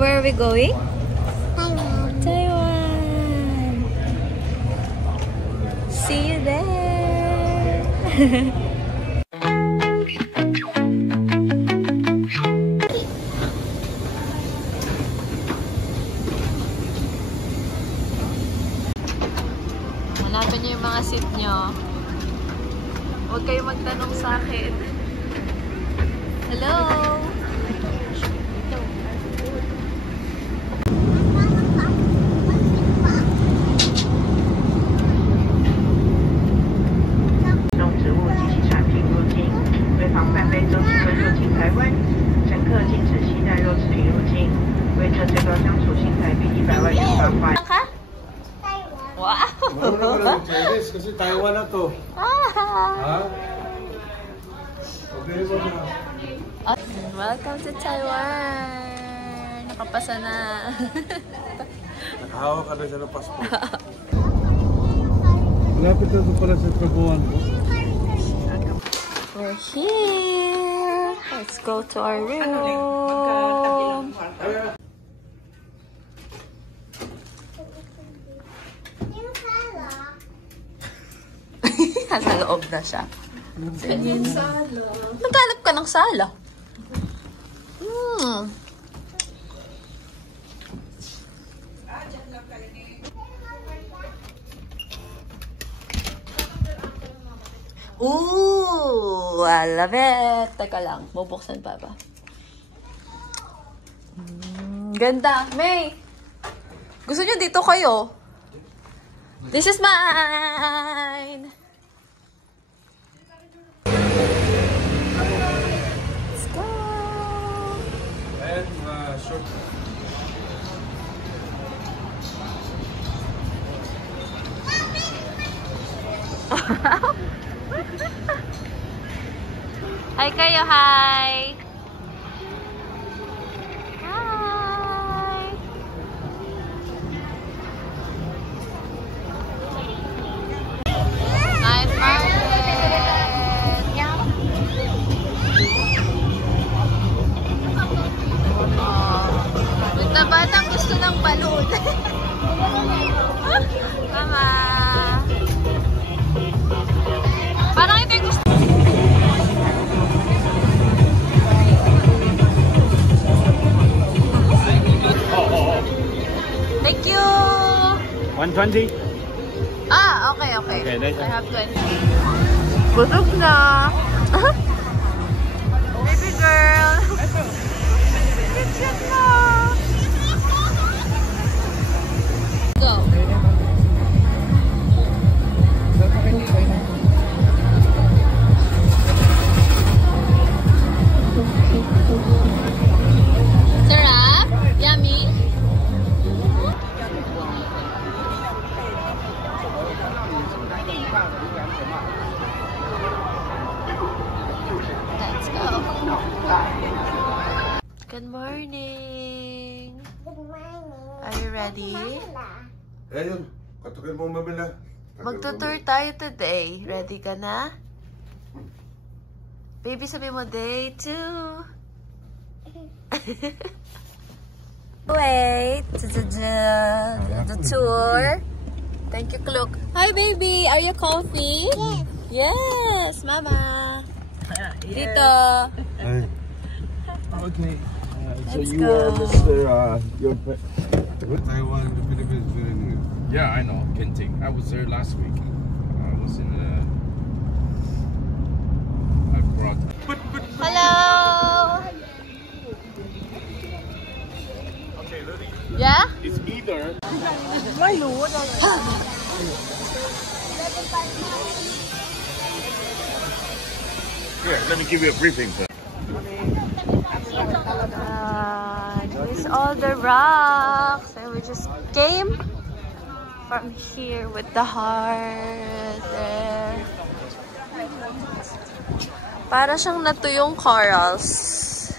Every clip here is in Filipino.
Where are we going? Taiwan. Taiwan. See you there. Hanapin niyo yung mga seat niyo. Huwag kayo magtanong sa akin. Hello! Wow! Kasi Taiwan na to. Ha? Okay, Welcome to Taiwan! Nakapasa na. Nakahawak ka na siya ng passport. Malapit na ito pala sa trabuhan ko. We're here! Let's go to our room! Nasa loob na siya. Naghanap ka ng sala. Ooh, I love it. Teka lang, bubuksan pa ba? Ganda. May, gusto nyo dito kayo? This is mine. Let's go. And short. Hi kayo, hi! Hi! Night market! Punta batang gusto ng balon. Mama! Parang ito yung gusto. Thank you! 120? Ah, okay. Okay, I have 20. Busog na! Baby girl! Cute mo! Go! Sarap? Yummy? Let's go. Good morning. Good morning. Are you ready? Ayun, katukin mo mamila. Magtutour tayo today. Ready ka na? Baby, sabi mo day 2. Wait. The tour. Thank you, Kluk. Hi, baby. Are you comfy? Yes. Yes, Mama. Dito. Hey. Okay. So Let's you go. are Mr. Your Taiwan, the Philippines, very new. Yeah, I know. Kenting. I was there last week. I was in I brought. Hello. Okay, Lily. Yeah? It's either. Here, let me give you a briefing. There's all the rocks, and we just came from here with the heart there. Para siyang natuyong corals.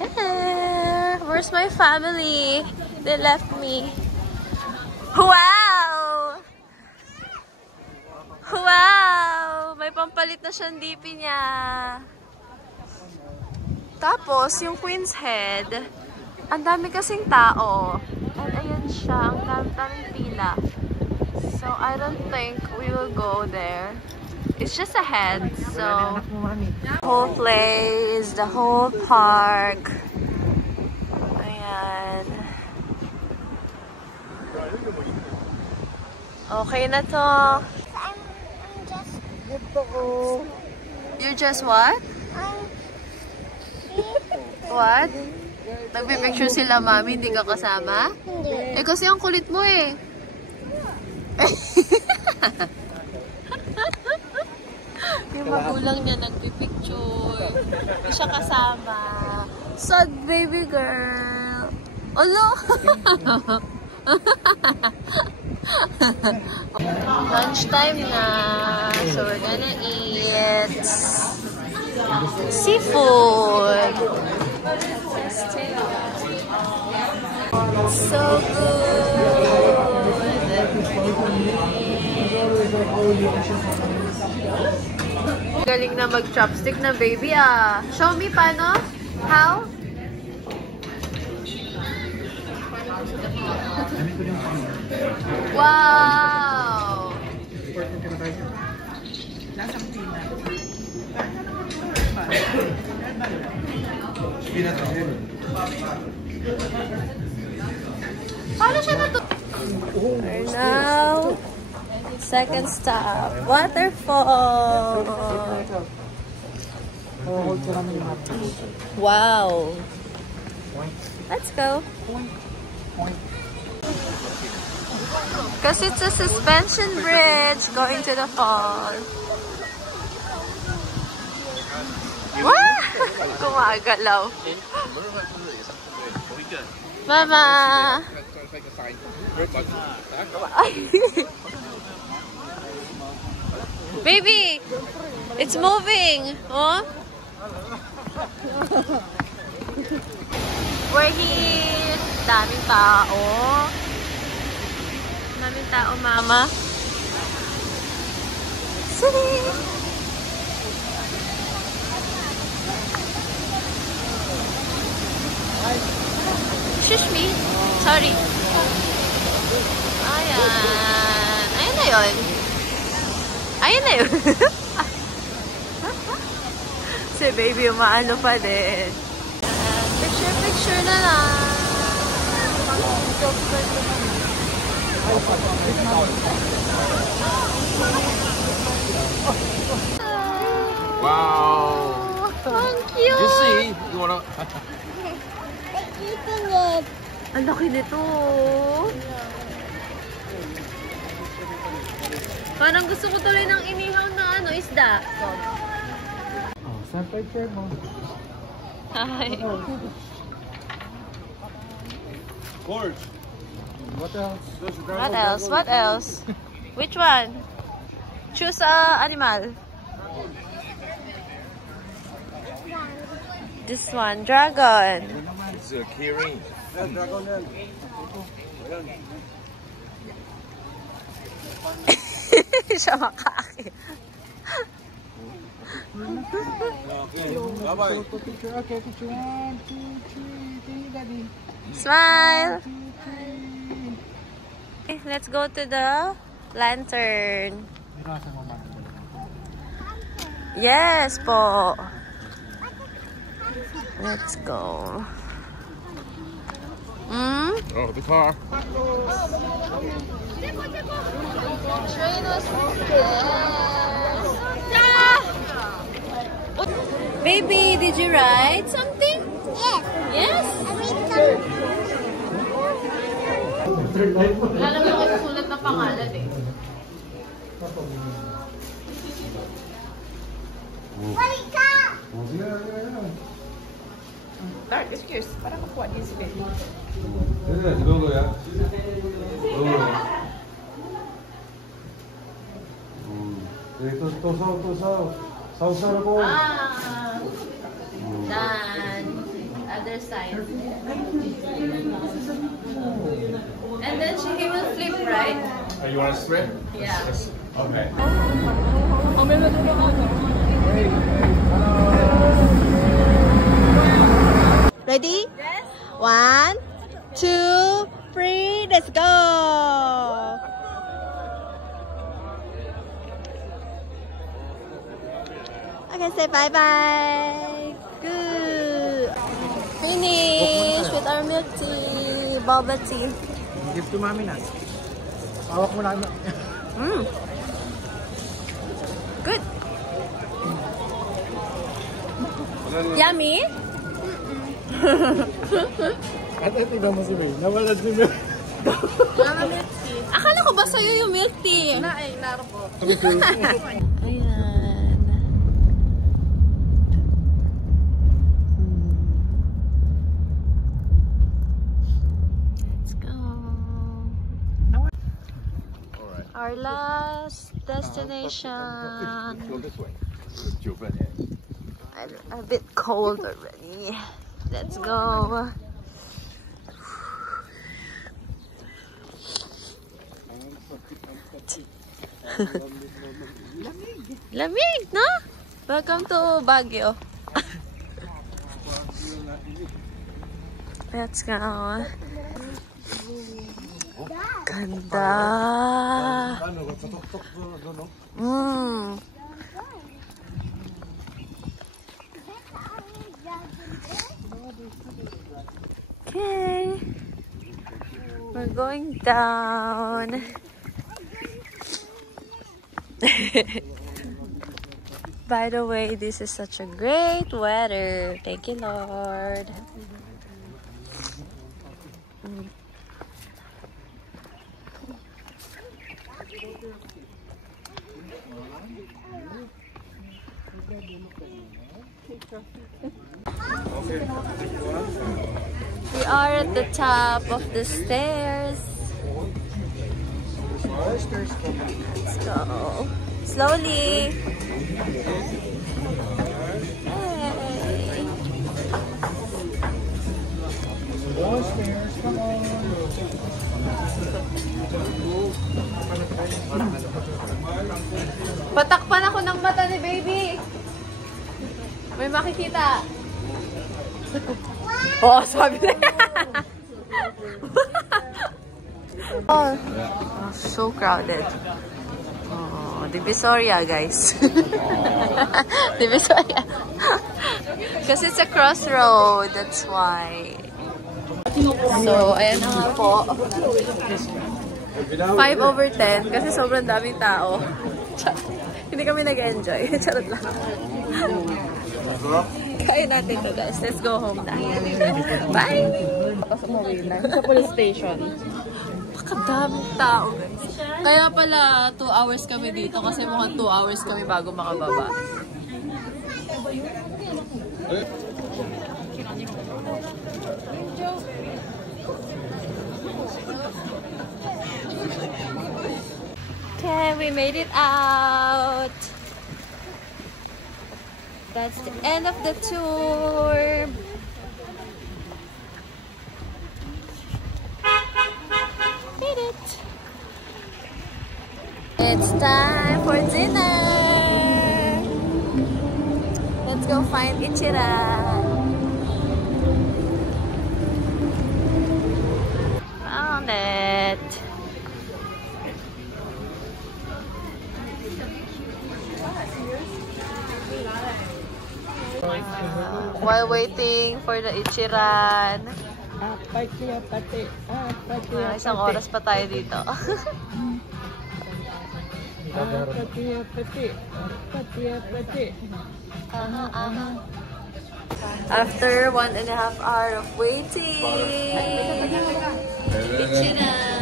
Yeah. Where's my family? They left me. Wow! Wow! May pampalit na siyang DP niya. Tapos, yung Queen's Head, Ang dami kasing tao. And ayan siya, ang daming pila. So, I don't think we will go there. It's just ahead, so... The whole place, the whole park. Ayan. Okay na to. I'm just... You're just what? What? Nagpipicture sila, mami, hindi ka kasama? Hindi. Eh, kasi ang kulit mo eh. Yung magulang niya nagpipicture. Hindi siya kasama. Sad baby girl. Olo! Lunchtime na. So we're gonna eat seafood. So good. Galing na mag-chopstick na baby ah. Show me paano? How? Wow! Paano siya natutunan? We're now second stop, waterfall. Wow. Let's go. Because it's a suspension bridge going to the fall. Wow! Gumagalaw. Mama! Baby! It's moving! Oh? We're here! Daming tao. Daming tao, mama. Sige! Shush me. Sorry. Ayan. Ayan na yun. Ayan na yun. Si baby umaano pa din. Picture na lang. Wow. Ang cute. You see? You wanna? Eating it. Ang laki nito. Parang gusto ko tuloy ng inihaw na isda. Oh, saan picture mo? Hi. Gorge. What else? What else? What else? Which one? Choose animal. This one, dragon. It's a keyring. Dragon yan. Siya makaakit. Bye-bye. Okay, picture 1, 2, 3, daddy. Smile. Okay, let's go to the lantern. Yes po. Let's go. Hmm? Oh, the car. Train was Baby, did you write something? Yes. Yes? I read some. Wala naman ako susulat na pangalan eh. Wait, ka! Start, excuse. Para makuha din sila. 이거야. 또 사고. Ah, done. Other side. And then he will flip, right? You want to strip? Yeah. Okay. Ready? Yes. 1, 2, 3, let's go! Okay, say bye-bye. Good. Finish with our milk tea, boba tea. Give to mami na. Hawak mo lang. Good. Yummy? At tignan mo si May. Nawala si May. Akala ko ba sa'yo yung milk tea? Laro po. Ayan. Let's go. Our last destination. Go this way. I'm a bit cold already. Let's go. Lamig, no? Welcome to Baguio. Let's go. Ganda. Okay. We're going down. By the way, this is such a great weather. Thank you, Lord. We are at the top of the stairs. Let's go. Slowly. Hey. Patakpan ako ng mata ni baby. May makikita. Oh, sabi na. Oh, so crowded. Oh, Divisoria, guys. Divisoria. Because it's a crossroad, that's why. So, ayan na nga po. 5/10 kasi sobrang daming tao. Hindi kami nag-enjoy. Charot lang. Kaya natin to, guys. Let's go home na. Bye! Tapos umuwi na. Sa police station. Pakadaming tao, guys. Kaya pala 2 hours kami dito kasi mukhang 2 hours kami bago makababa. Okay, we made it out. That's the end of the tour. Made it. It's time for dinner. Let's go find Ichiran. Found it. While waiting for the Ichiran. Isang oras pa tayo dito. After 1.5 hours of waiting. Ichiran.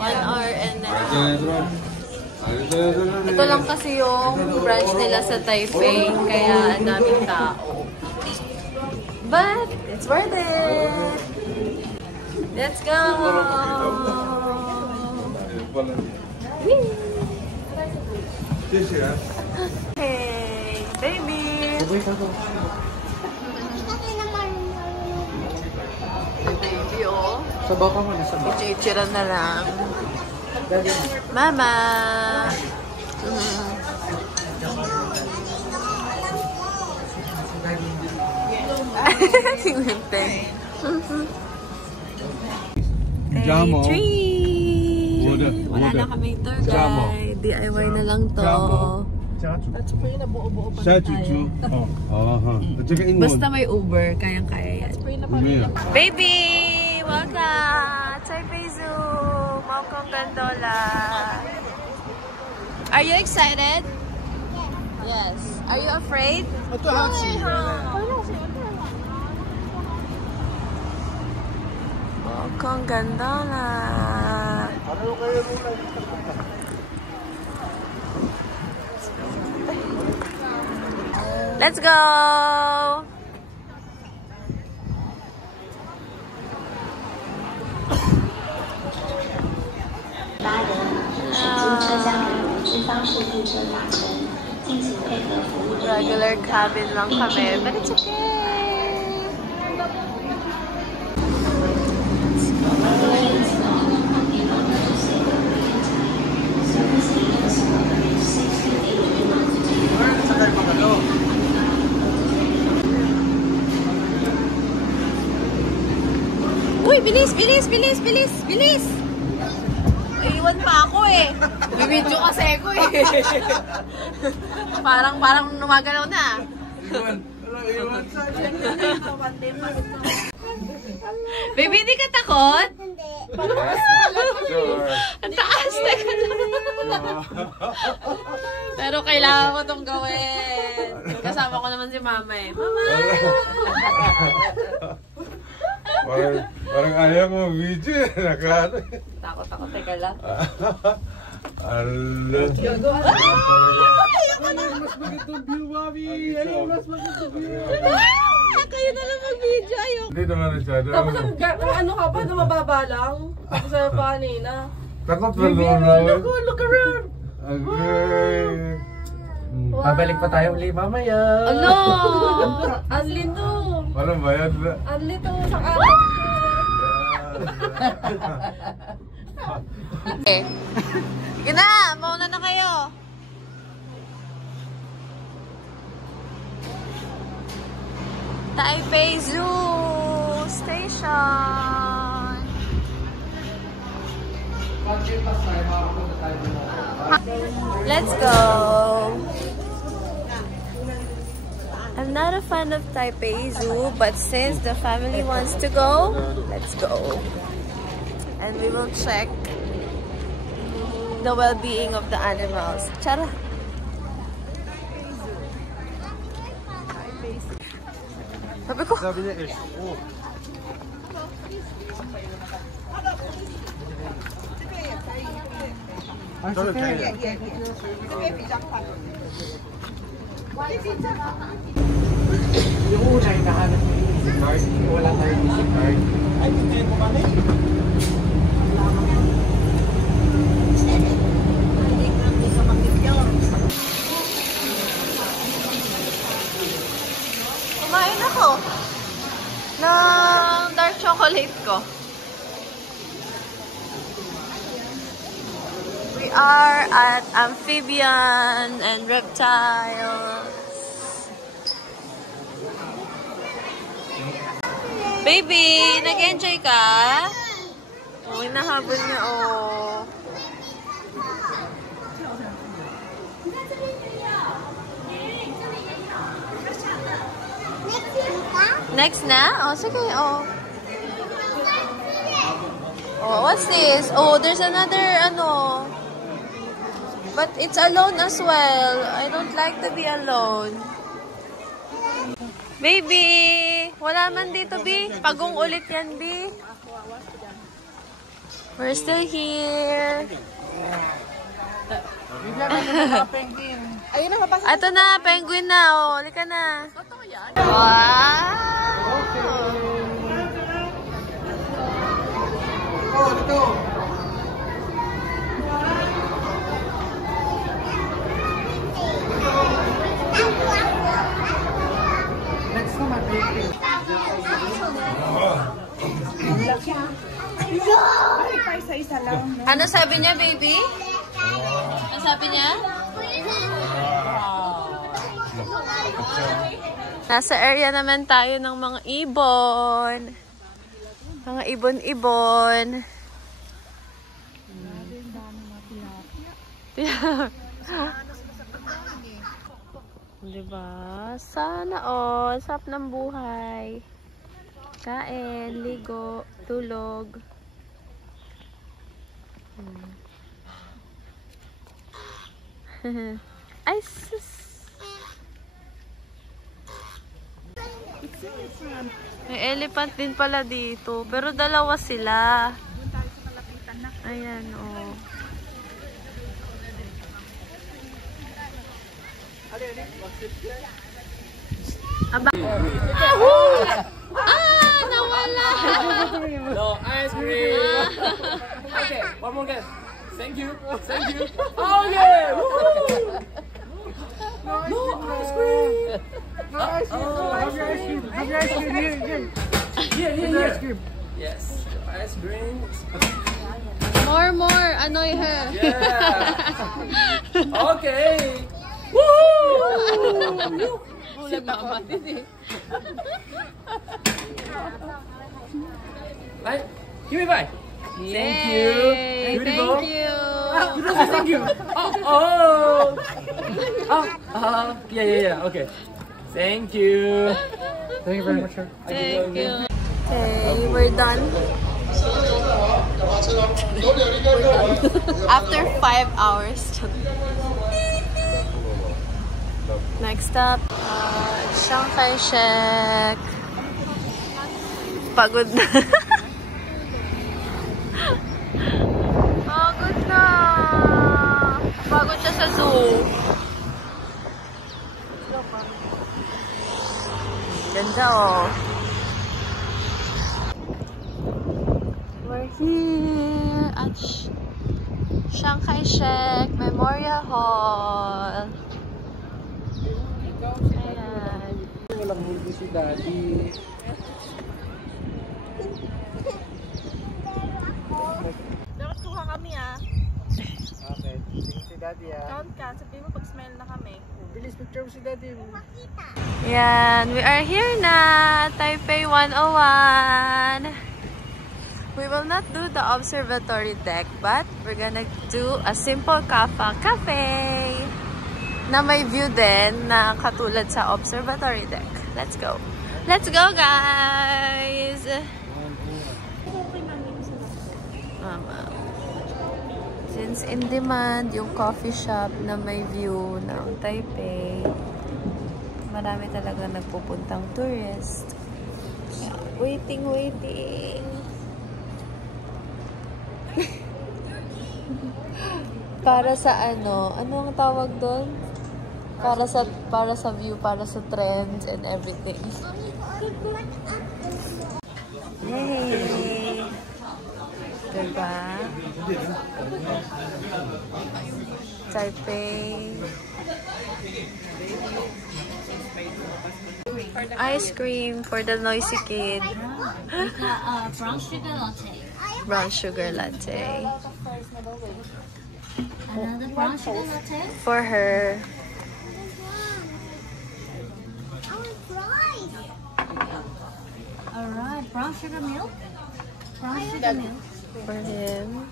1 hour and a half. Ito lang kasi yung branch nila sa Taipei, kaya ang daming tao. But it's worth it! Let's go! Hey, baby! Hey, baby, oh. Sabaw ka muna, sabaw. Ichichiran na lang. Mama! Jamo. Wala na kaming tour guide. DIY na lang to. Shachuchu. Basta may Uber, kayang-kaya yan. Baby! Welcome! Taipei Zoo! Maokong Gondola! Are you excited? Yes. Are you afraid? Maokong Gondola! Let's go! Regular cabin lang kami, but it's okay. Uy, bilis, bilis, bilis, bilis, bilis! Iwan pa ako eh. Bibidyo kasi ako eh. parang numagalaw na. Baby, hindi ka takot? Hindi. Ang taas na ka Pero kailangan ko itong gawin. Kasama ko naman si mama eh. Mama! Parang ayaw mo video eh. Takot ako, teka lang. Allah. Ayoko na! Mas magandang view, mami! Mas magandang view! Kayo na lang mag-video, ayoko. Hindi naman masyado. Tapos ano ka pa, mababa lang. Tapos sa kanina. Takot pa naman. Look around! Okay. Babalik pa tayo ulit mamaya! Ano? Anli to! Walang bayad na. Anli to! Isang araw! Okay. Sige na! Mauna na kayo! Taipei Zoo Station! Let's go! I'm not a fan of Taipei Zoo, but since the family wants to go, let's go. And we will check the well-being of the animals. Chara! Sabi ko! Sabi niya eh. Oh. Yung una yung nahanap mo yung easy card, wala tayong easy card. Ay, hindi mo kami? Kumain ako ng dark chocolate ko. We are at amphibian and reptiles. Baby, nag-enjoy ka? Oh, hinahabol niya, oh. Next na? Oh, sige, oh. Oh, what's this? Oh, there's another, ano. But it's alone as well. I don't like to be alone. Baby! Wala man dito, B. Pagong ulit yan, B. We're still here. Ayun na, mapasok. Ito na, penguin na. Oh, halika na. Wow! Next naman, baby. Ano sabi niya, baby? Ano sabi niya? Nasa area naman tayo ng mga ibon. Mga ibon-ibon. Diba? Sana all. Sarap ng buhay. Kain, ligo, tulog. Ay, sus. May elephant din pala dito. Pero dalawa sila. Ayan, oh. Aba. Ah! Nawala! No ice cream! Okay, one more again. Thank you. Thank you. Oh yeah! Woohoo! No ice cream! No ice cream! Have your ice cream! Have your ice cream! Here! Ice cream! Yes, ice cream. More. Annoy her. Yeah! Okay! Woohoo! Si mama din eh. Right? Give me five. Thank you. Thank you. Thank you. Yeah. Okay. Thank you. Thank you very much, sir. Thank you. Okay, we're done. After 5 hours. Next up, Chiang Kai-shek. Pagod na. Pagod na. Pagod siya sa zoo. Ganda oh. We're here at Chiang Kai-shek Memorial Hall. Ayan. Walang movie si Daddy. Dapat kuha kami ah. Okay. Si Daddy Count ka. Sabihin mo pag smile na kami. Bilis picture si Daddy. Yan, we are here na, Taipei 101. We will not do the observatory deck, but we're gonna do a simple cafe na may view din na katulad sa observatory deck. Let's go. Let's go, guys! Since in demand yung coffee shop na may view ng Taipei, marami talaga nagpupuntang tourist. Waiting. Para sa ano ang tawag doon? Para sa view, para sa trends and everything. Yay! Diba? Taipei. Ice cream for the noisy kid. Brown sugar latte. Brown sugar latte. Another brown sugar latte. For her. Alright, brown sugar milk. Brown sugar milk. For him.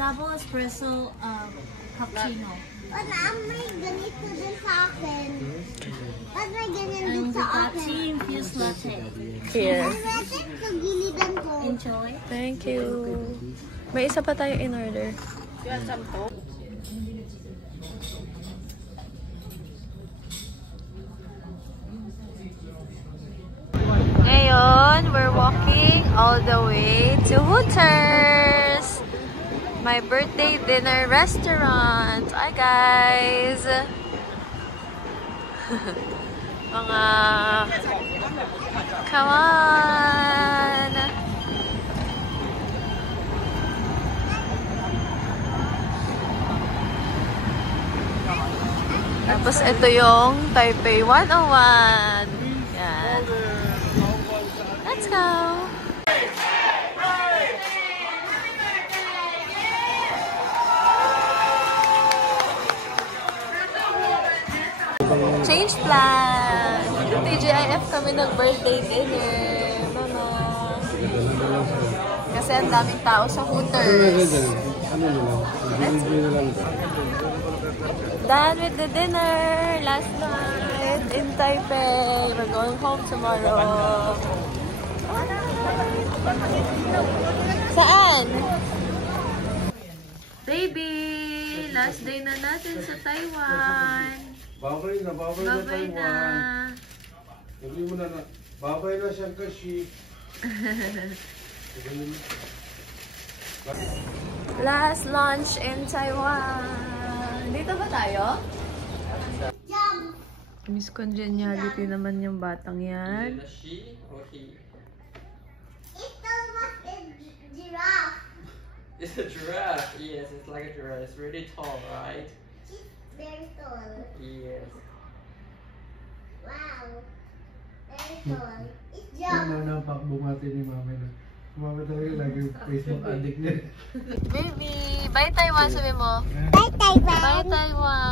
Double espresso cappuccino. May ganito din sa akin. May ganyan din And sa Bugatti akin. infused latte. Here. Natin sa gilidan ko. Enjoy. Thank you. May isa pa tayo in order. Ngayon, we're walking all the way to Hooters, my birthday dinner restaurant. Hi guys! Mga come on! Tapos ito yung Taipei 101. Yan. Let's go! Change Hooters plan! TGIF kami nag-birthday dinner. Mama. Kasi ang daming tao sa Hooters. Done with the dinner last night in Taipei. We're going home tomorrow. Saan? Baby! Last day na natin sa Taiwan. Babay na Babay na. Sabi mo na babay na siyang kashi. Last lunch in Taiwan. Dito ba tayo? Miss Congeniality naman yung batang yan. It's almost a giraffe. It's a giraffe. Yes, it's like a giraffe. It's really tall, right? It's very tall. Yes. Wow. Very tall. It's jump. Nampak bumati ni mama na. Mama talaga lagi Facebook addict niya. Baby! Bye Taiwan sabi mo. Bye, Taiwan. Bye Taiwan!